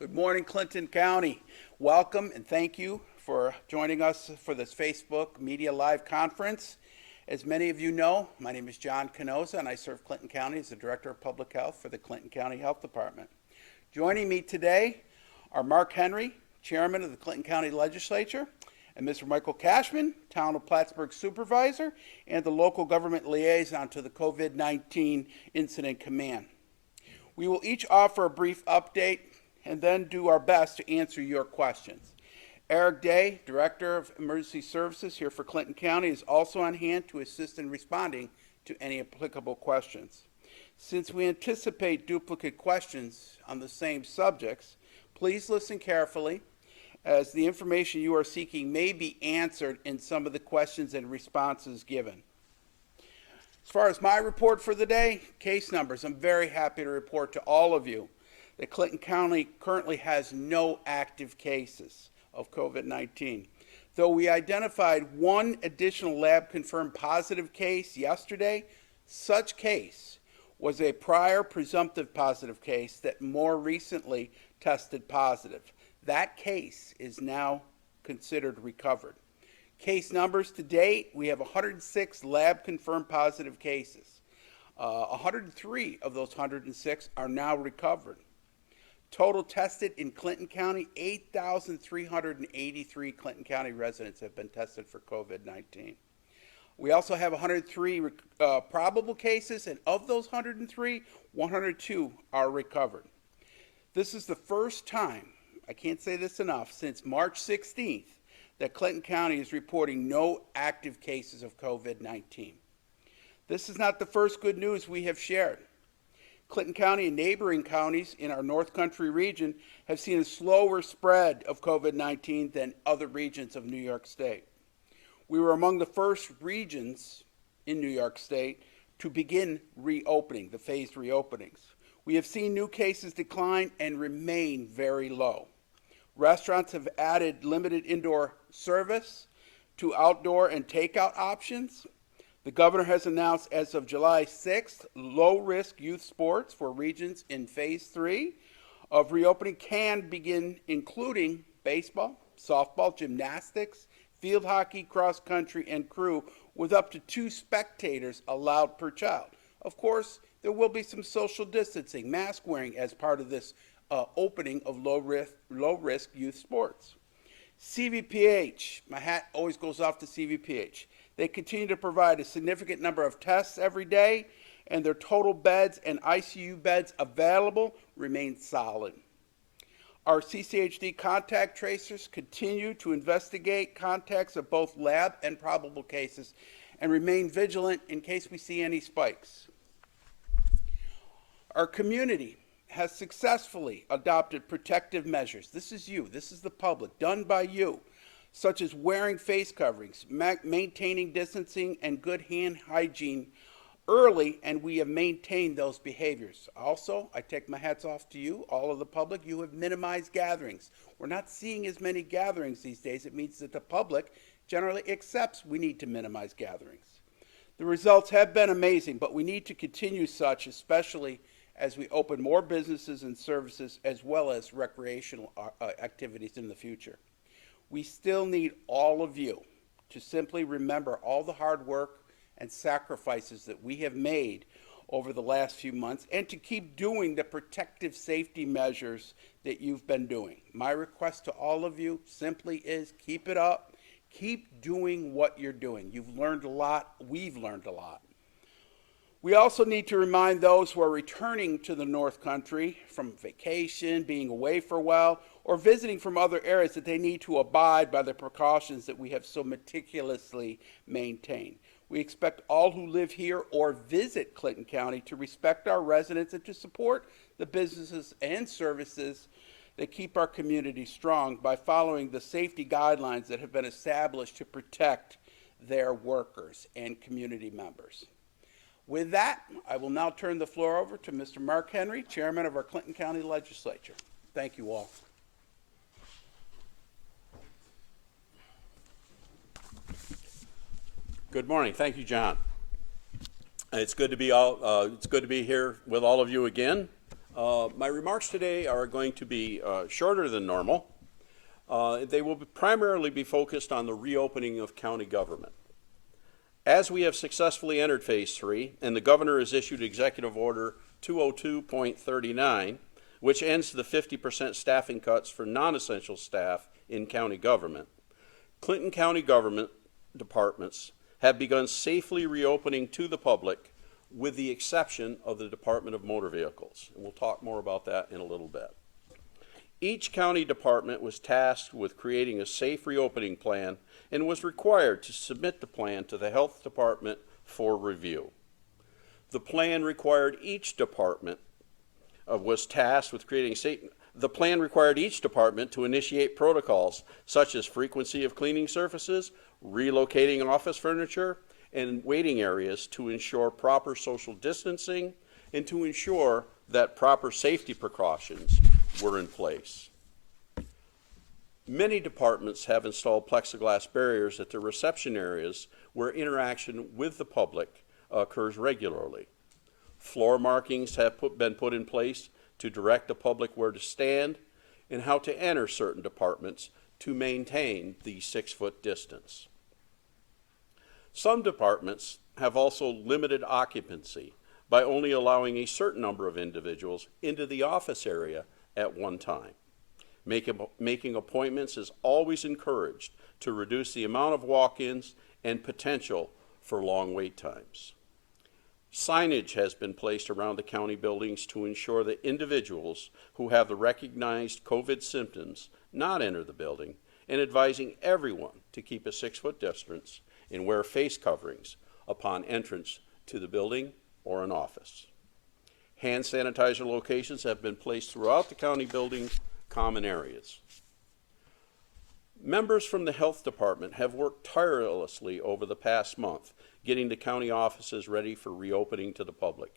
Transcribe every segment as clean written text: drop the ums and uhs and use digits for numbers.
Good morning, Clinton County. Welcome and thank you for joining us for this Facebook Media Live Conference. As many of you know, my name is John Kanoza and I serve Clinton County as the Director of Public Health for the Clinton County Health Department. Joining me today are Mark Henry, Chairman of the Clinton County Legislature, and Mr. Michael Cashman, Town of Plattsburgh Supervisor, and the Local Government Liaison to the COVID-19 Incident Command. We will each offer a brief update and then do our best to answer your questions. Eric Day, Director of Emergency Services here for Clinton County, is also on hand to assist in responding to any applicable questions. Since we anticipate duplicate questions on the same subjects, please listen carefully, as the information you are seeking may be answered in some of the questions and responses given. As far as my report for the day, case numbers, I'm very happy to report to all of you that Clinton County currently has no active cases of COVID-19. Though we identified one additional lab-confirmed positive case yesterday, such case was a prior presumptive positive case that more recently tested positive. That case is now considered recovered. Case numbers to date, we have 106 lab-confirmed positive cases. 103 of those 106 are now recovered. Total tested in Clinton County, 8,383 Clinton County residents have been tested for COVID-19. We also have 103 probable cases, and of those 103, 102 are recovered. This is the first time, I can't say this enough, since March 16th that Clinton County is reporting no active cases of COVID-19. This is not the first good news we have shared. Clinton County and neighboring counties in our North Country region have seen a slower spread of COVID-19 than other regions of New York State. We were among the first regions in New York State to begin reopening, the phased reopenings. We have seen new cases decline and remain very low. Restaurants have added limited indoor service to outdoor and takeout options. The governor has announced as of July 6th, low-risk youth sports for regions in phase 3 of reopening can begin, including baseball, softball, gymnastics, field hockey, cross country, and crew, with up to 2 spectators allowed per child. Of course, there will be some social distancing, mask wearing as part of this opening of low-risk youth sports. CVPH, my hat always goes off to CVPH. They continue to provide a significant number of tests every day, and their total beds and ICU beds available remain solid. Our CCHD contact tracers continue to investigate contacts of both lab and probable cases and remain vigilant in case we see any spikes. Our community has successfully adopted protective measures. This is you, this is the public, done by you, such as wearing face coverings, maintaining distancing and good hand hygiene early, and we have maintained those behaviors. Also, I take my hats off to you, all of the public. You have minimized gatherings. We're not seeing as many gatherings these days. It means that the public generally accepts we need to minimize gatherings. The results have been amazing, but we need to continue such, especially as we open more businesses and services as well as recreational activities in the future. We still need all of you to simply remember all the hard work and sacrifices that we have made over the last few months, and to keep doing the protective safety measures that you've been doing. My request to all of you simply is keep it up, keep doing what you're doing. You've learned a lot, we've learned a lot. We also need to remind those who are returning to the North Country from vacation, being away for a while, or visiting from other areas that they need to abide by the precautions that we have so meticulously maintained. We expect all who live here or visit Clinton County to respect our residents and to support the businesses and services that keep our community strong by following the safety guidelines that have been established to protect their workers and community members. With that, I will now turn the floor over to Mr. Mark Henry, Chairman of our Clinton County Legislature. Thank you all. Good morning. Thank you, John. It's good to be here with all of you again. My remarks today are going to be shorter than normal. They will primarily be focused on the reopening of county government. As we have successfully entered Phase 3, and the Governor has issued Executive Order 202.39, which ends the 50% staffing cuts for non-essential staff in county government, Clinton County government departments have begun safely reopening to the public, with the exception of the Department of Motor Vehicles. And we'll talk more about that in a little bit. Each county department was tasked with creating a safe reopening plan and was required to submit the plan to the health department for review. The plan required each department The plan required each department to initiate protocols such as frequency of cleaning surfaces, relocating office furniture, and waiting areas to ensure proper social distancing and to ensure that proper safety precautions were in place. Many departments have installed plexiglass barriers at the reception areas where interaction with the public occurs regularly. Floor markings have been put in place to direct the public where to stand and how to enter certain departments to maintain the 6-foot distance. Some departments have also limited occupancy by only allowing a certain number of individuals into the office area at one time. Making appointments is always encouraged to reduce the amount of walk-ins and potential for long wait times. Signage has been placed around the county buildings to ensure that individuals who have the recognized COVID symptoms not enter the building, and advising everyone to keep a 6-foot distance and wear face coverings upon entrance to the building or an office. Hand sanitizer locations have been placed throughout the county building common areas. Members from the health department have worked tirelessly over the past month getting the county offices ready for reopening to the public.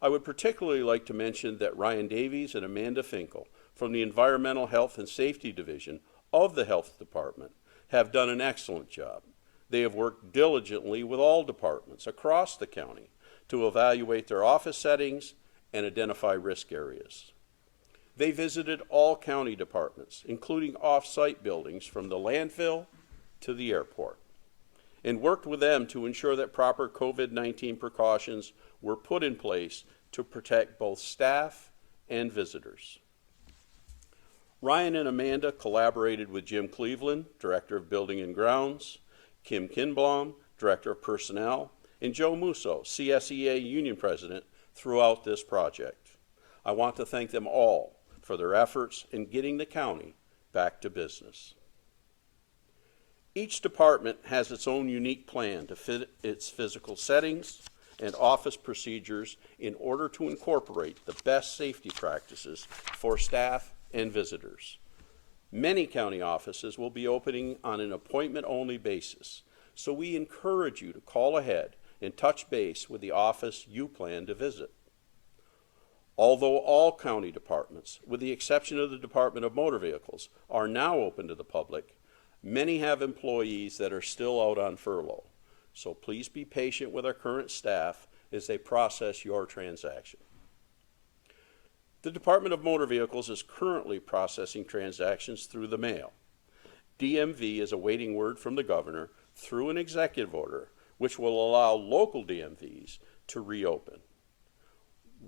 I would particularly like to mention that Ryan Davies and Amanda Finkel from the Environmental Health and Safety Division of the Health Department have done an excellent job. They have worked diligently with all departments across the county to evaluate their office settings and identify risk areas. They visited all county departments, including off-site buildings from the landfill to the airport, and worked with them to ensure that proper COVID-19 precautions were put in place to protect both staff and visitors. Ryan and Amanda collaborated with Jim Cleveland, Director of Building and Grounds, Kim Kinblom, Director of Personnel, and Joe Musso, CSEA Union President, throughout this project. I want to thank them all for their efforts in getting the county back to business. Each department has its own unique plan to fit its physical settings and office procedures in order to incorporate the best safety practices for staff and visitors. Many county offices will be opening on an appointment-only basis, so we encourage you to call ahead and touch base with the office you plan to visit. Although all county departments, with the exception of the Department of Motor Vehicles, are now open to the public, many have employees that are still out on furlough. So please be patient with our current staff as they process your transaction. The Department of Motor Vehicles is currently processing transactions through the mail. DMV is awaiting word from the Governor through an executive order, which will allow local DMVs to reopen.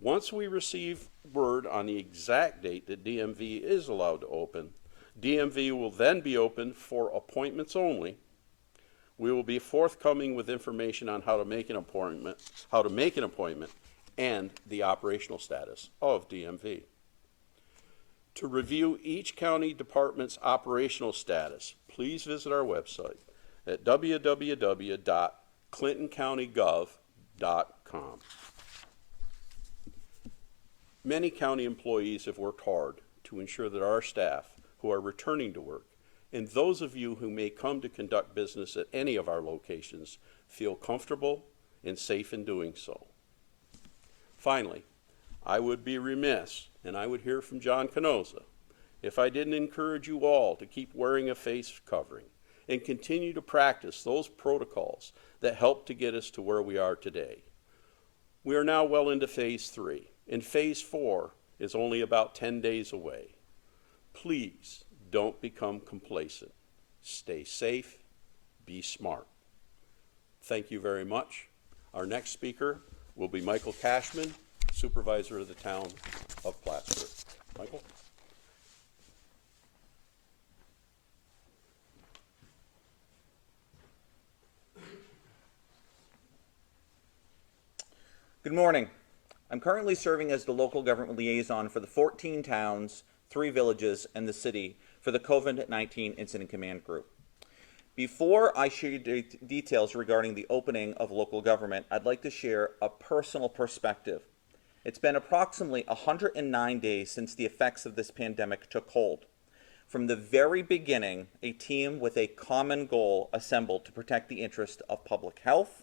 Once we receive word on the exact date that DMV is allowed to open, DMV will then be open for appointments only. We will be forthcoming with information on how to make an appointment, and the operational status of DMV. To review each county department's operational status, please visit our website at www.clintoncountygov.com. Many county employees have worked hard to ensure that our staff who are returning to work, and those of you who may come to conduct business at any of our locations, feel comfortable and safe in doing so. Finally, I would be remiss, and I would hear from John Kanoza, if I didn't encourage you all to keep wearing a face covering and continue to practice those protocols that helped to get us to where we are today. We are now well into Phase 3, and Phase 4 is only about 10 days away. Please don't become complacent. Stay safe, be smart. Thank you very much. Our next speaker will be Michael Cashman, Supervisor of the Town of Plattsburgh. Michael? Good morning. I'm currently serving as the local government liaison for the 14 towns, 3 villages, and the city for the COVID-19 Incident Command Group. Before I share details regarding the opening of local government, I'd like to share a personal perspective. It's been approximately 109 days since the effects of this pandemic took hold. From the very beginning, a team with a common goal assembled to protect the interest of public health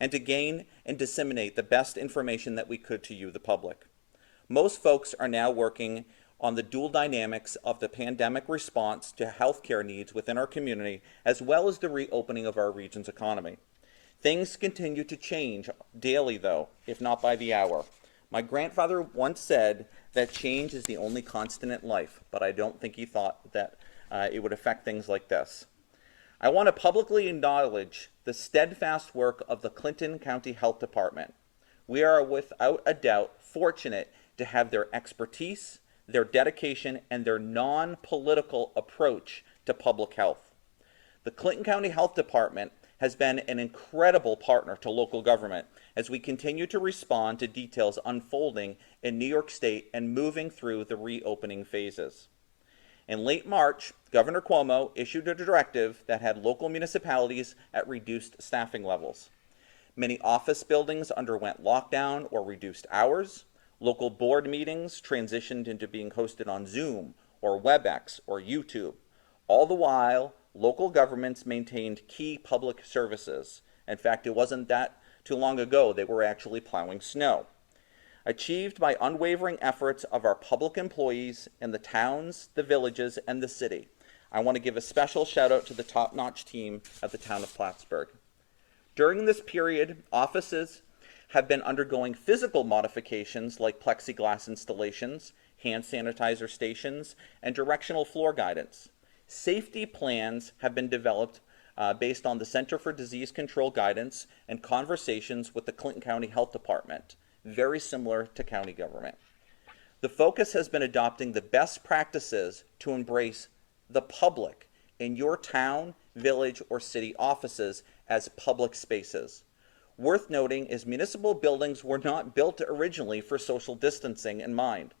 and to gain and disseminate the best information that we could to you, the public. Most folks are now working on the dual dynamics of the pandemic response to healthcare needs within our community, as well as the reopening of our region's economy. Things continue to change daily, though, if not by the hour. My grandfather once said that change is the only constant in life, but I don't think he thought that it would affect things like this. I want to publicly acknowledge the steadfast work of the Clinton County Health Department. We are without a doubt fortunate to have their expertise, their dedication, and their non-political approach to public health. The Clinton County Health Department has been an incredible partner to local government as we continue to respond to details unfolding in New York State and moving through the reopening phases. In late March, Governor Cuomo issued a directive that had local municipalities at reduced staffing levels. Many office buildings underwent lockdown or reduced hours. Local board meetings transitioned into being hosted on Zoom or WebEx or YouTube. All the while, local governments maintained key public services. In fact, it wasn't that too long ago they were actually plowing snow. Achieved by unwavering efforts of our public employees in the towns, the villages, and the city. I want to give a special shout out to the top-notch team at the town of Plattsburgh. During this period, offices have been undergoing physical modifications like plexiglass installations, hand sanitizer stations, and directional floor guidance. Safety plans have been developed based on the Center for Disease Control guidance and conversations with the Clinton County Health Department, very similar to county government. The focus has been adopting the best practices to embrace the public in your town, village, or city offices as public spaces. Worth noting is municipal buildings were not built originally for social distancing in mind,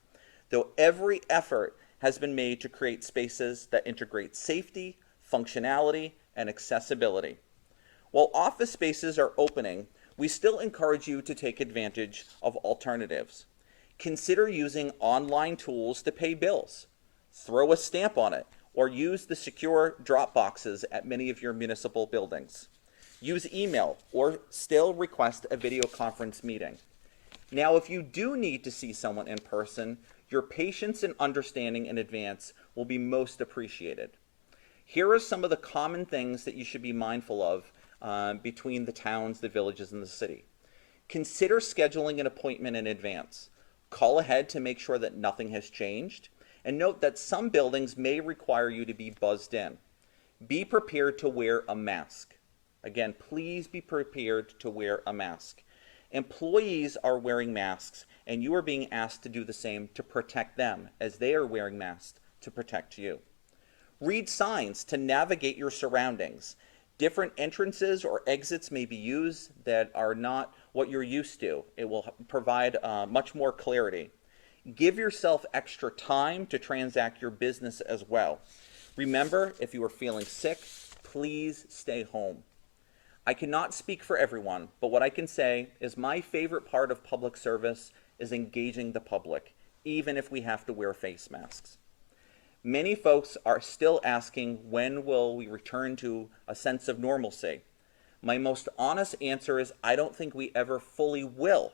though every effort has been made to create spaces that integrate safety, functionality, and accessibility. While office spaces are opening, we still encourage you to take advantage of alternatives. Consider using online tools to pay bills. Throw a stamp on it, or use the secure drop boxes at many of your municipal buildings. Use email, or still request a video conference meeting. Now, if you do need to see someone in person, your patience and understanding in advance will be most appreciated. Here are some of the common things that you should be mindful of between the towns, the villages, and the city. Consider scheduling an appointment in advance. Call ahead to make sure that nothing has changed. And note that some buildings may require you to be buzzed in. Be prepared to wear a mask. Again, please be prepared to wear a mask. Employees are wearing masks, and you are being asked to do the same to protect them as they are wearing masks to protect you. Read signs to navigate your surroundings. Different entrances or exits may be used that are not what you're used to. It will provide much more clarity. Give yourself extra time to transact your business as well. Remember, if you are feeling sick, please stay home. I cannot speak for everyone, but what I can say is my favorite part of public service is engaging the public, even if we have to wear face masks. Many folks are still asking, when will we return to a sense of normalcy? My most honest answer is I don't think we ever fully will.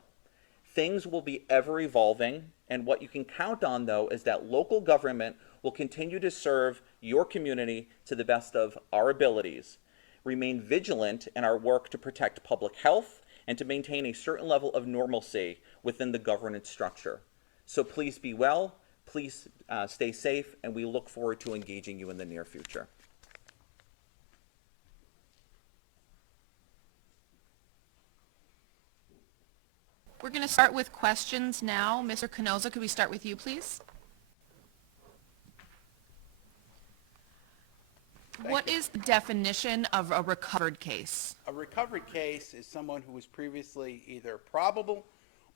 Things will be ever evolving, and what you can count on, though, is that local government will continue to serve your community to the best of our abilities. Remain vigilant in our work to protect public health and to maintain a certain level of normalcy within the governance structure. So please be well, please stay safe, and we look forward to engaging you in the near future. We're going to start with questions now. Mr. Kanoza, could we start with you, please? What is the definition of a recovered case? A recovered case is someone who was previously either probable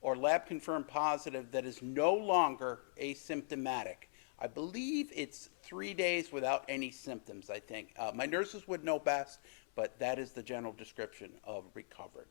or lab confirmed positive that is no longer asymptomatic. I believe it's 3 days without any symptoms, I think. My nurses would know best, but that is the general description of recovered.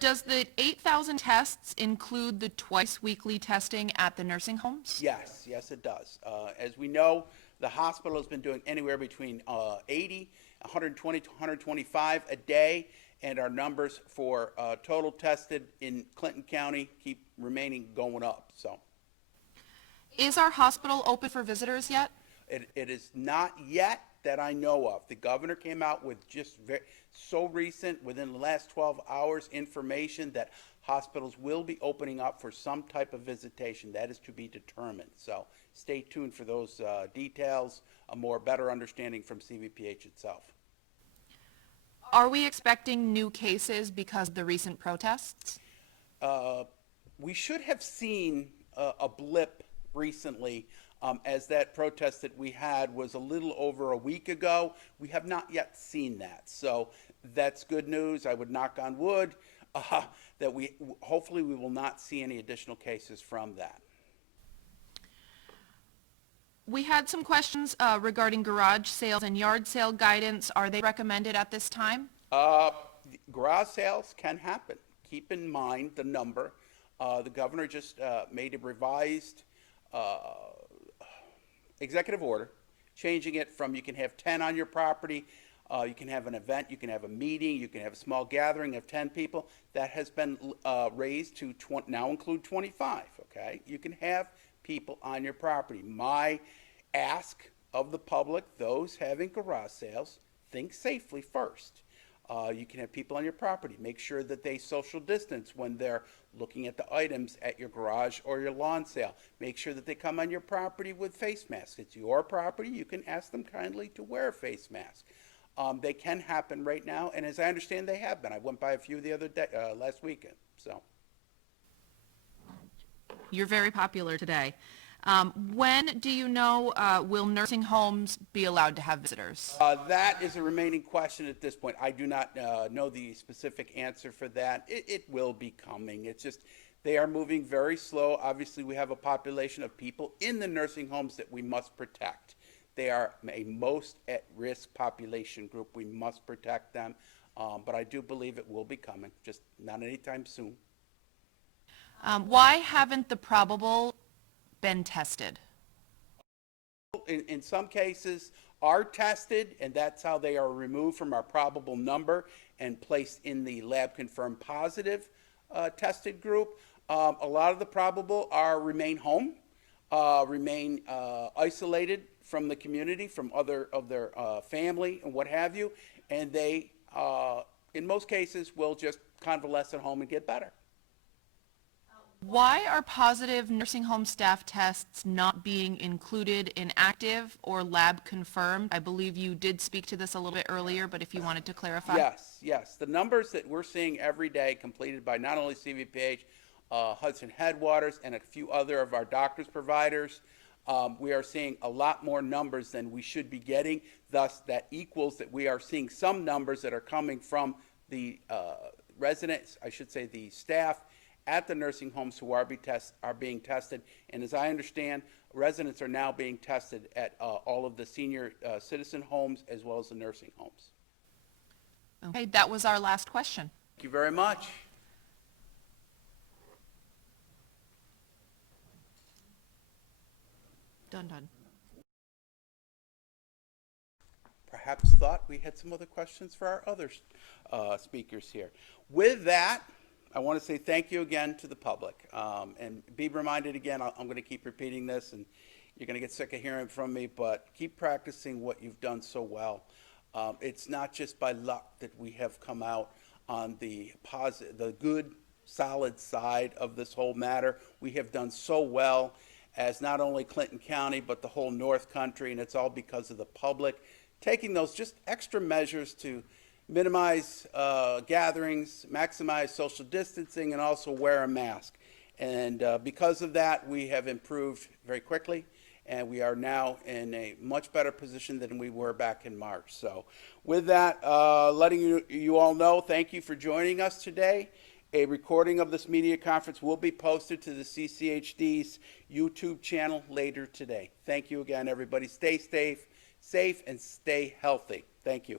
Does the 8,000 tests include the twice weekly testing at the nursing homes? Yes, yes it does. As we know, the hospital has been doing anywhere between 80, 120 to 125 a day, and our numbers for total tested in Clinton County keep remaining going up. So, Is our hospital open for visitors yet? it is not yet that I know of. The governor came out with just so recent, within the last 12 hours, information that hospitals will be opening up for some type of visitation. That is to be determined. So stay tuned for those details, a more better understanding from CVPH itself. Are we expecting new cases because of the recent protests? We should have seen a blip recently, as that protest that we had was a little over a week ago. We have not yet seen that. So that's good news. I would knock on wood that hopefully we will not see any additional cases from that. We had some questions regarding garage sales and yard sale guidance. Are they recommended at this time? Garage sales can happen. Keep in mind the number. The governor just made a revised executive order, changing it from you can have 10 on your property, you can have an event, you can have a meeting, you can have a small gathering of 10 people. That has been raised to now include 25, okay? You can have people on your property. My ask of the public, those having garage sales, think safely first. You can have people on your property. Make sure that they social distance when they're looking at the items at your garage or your lawn sale. Make sure that they come on your property with face masks. It's your property. You can ask them kindly to wear a face mask. They can happen right now, and as I understand, they have been. I went by a few the other day, last weekend. So, You're very popular today. When do you know will nursing homes be allowed to have visitors? that is a remaining question at this point. I do not know the specific answer for that. It will be coming. It's just they are moving very slow. Obviously, we have a population of people in the nursing homes that we must protect. They are a most at-risk population group. We must protect them. But I do believe it will be coming, just not anytime soon. Why haven't the probable been tested? In some cases are tested, and that's how they are removed from our probable number and placed in the lab confirmed positive tested group. A lot of the probable remain home, remain isolated from the community, from other of their family and what have you, and they in most cases will just convalesce at home and get better. Why are positive nursing home staff tests not being included in active or lab confirmed? I believe you did speak to this a little bit earlier, but if you wanted to clarify. Yes. The numbers that we're seeing every day completed by not only CVPH, Hudson Headwaters, and a few other of our doctors providers, we are seeing a lot more numbers than we should be getting. Thus, that equals that we are seeing some numbers that are coming from the residents, I should say the staff, at the nursing homes who are being tested. And as I understand, residents are now being tested at all of the senior citizen homes as well as the nursing homes. Okay, that was our last question. Thank you very much. Done. Perhaps thought we had some other questions for our other speakers here. With that, I want to say thank you again to the public, and be reminded again, I'm going to keep repeating this, and you're going to get sick of hearing from me, but keep practicing what you've done so well. It's not just by luck that we have come out on the good, solid side of this whole matter. We have done so well as not only Clinton County, but the whole North Country, and it's all because of the public taking those just extra measures to minimize gatherings, maximize social distancing, and also wear a mask. And because of that, we have improved very quickly, and we are now in a much better position than we were back in March. So with that, letting you all know, thank you for joining us today. A recording of this media conference will be posted to the CCHD's YouTube channel later today. Thank you again, everybody. Stay safe and stay healthy. Thank you.